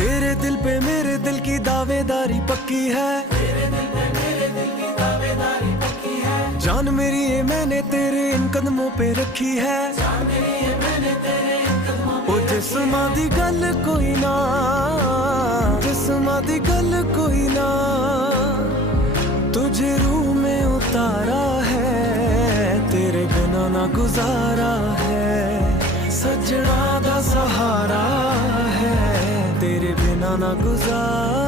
तेरे दिल पे मेरे दिल की दावेदारी पक्की है, तेरे दिल पे मेरे दिल की दावेदारी पक्की है। जान मेरी ये मैंने तेरे इन कदमों पे रखी है, जान मेरी ये मैंने तेरे इन कदमों पे। ओ जिस्मां दी गल कोई ना, जिस्मां दी गल कोई ना, तुझे रूह में उतारा है, तेरे बिना ना गुजारा है। सजना दा सहारा है, तेरे बिना ना गुजारा